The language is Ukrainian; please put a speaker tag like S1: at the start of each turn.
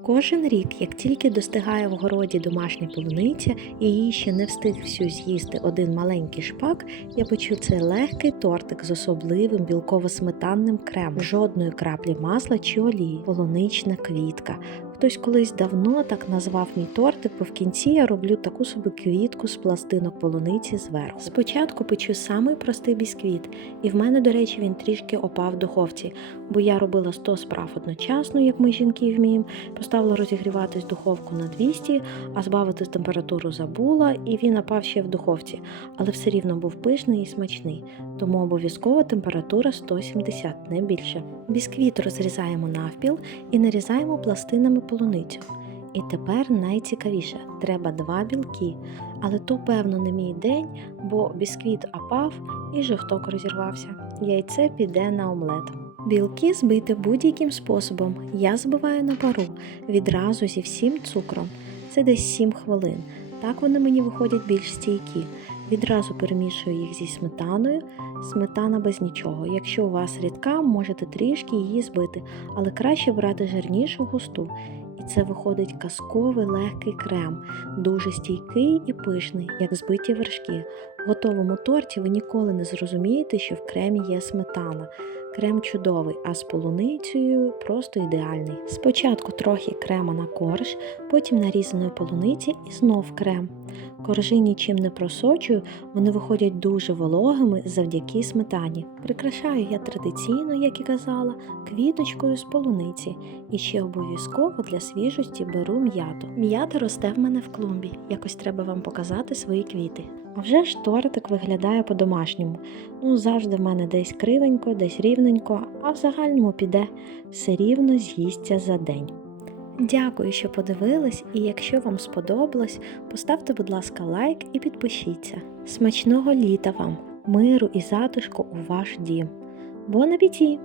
S1: Кожен рік, як тільки достигає в городі домашня полуниця і її ще не встиг всю з'їсти один маленький шпак, я печу цей легкий тортик з особливим білково-сметанним кремом, жодної краплі масла чи олії, полунична квітка. Хтось колись давно так назвав мій тортик, бо в кінці я роблю таку собі квітку з пластинок полуниці зверху. Спочатку печу самий простий бісквіт, і в мене, до речі, він трішки опав в духовці, бо я робила 100 справ одночасно, як ми жінки вміємо. Поставила розігріватись духовку на 200, а збавити температуру забула, і він опав ще в духовці, але все рівно був пишний і смачний, тому обов'язкова температура 170, не більше. Бісквіт розрізаємо навпіл і нарізаємо пластинами полуницю. І тепер найцікавіше треба два білки, але то, певно, не мій день, бо бісквіт опав і жовток розірвався. Яйце піде на омлет. Білки збити будь-яким способом. Я збиваю на пару відразу зі всім цукром. Це десь 7 хвилин. Так вони мені виходять більш стійкі. Відразу перемішую їх зі сметаною. Сметана без нічого. Якщо у вас рідка, можете трішки її збити, але краще брати жирнішу густу. І це виходить казковий легкий крем, дуже стійкий і пишний, як збиті вершки. В готовому торті ви ніколи не зрозумієте, що в кремі є сметана. Крем чудовий, а з полуницею просто ідеальний. Спочатку трохи крема на корж, потім нарізаної полуниці і знов крем. Коржі нічим не просочую, вони виходять дуже вологими завдяки сметані. Прикрашаю я традиційно, як і казала, квіточкою з полуниці. І ще обов'язково для свіжості беру м'яту. М'ята росте в мене в клумбі. Якось треба вам показати свої квіти. А вже ж тортик виглядає по-домашньому. Ну, завжди в мене десь кривенько, десь рівненько, а в загальному піде все рівно з'їсться за день. Дякую, що подивились, і якщо вам сподобалось, поставте, будь ласка, лайк і підпишіться. Смачного літа вам, миру і затишку у ваш дім. Бон апеті!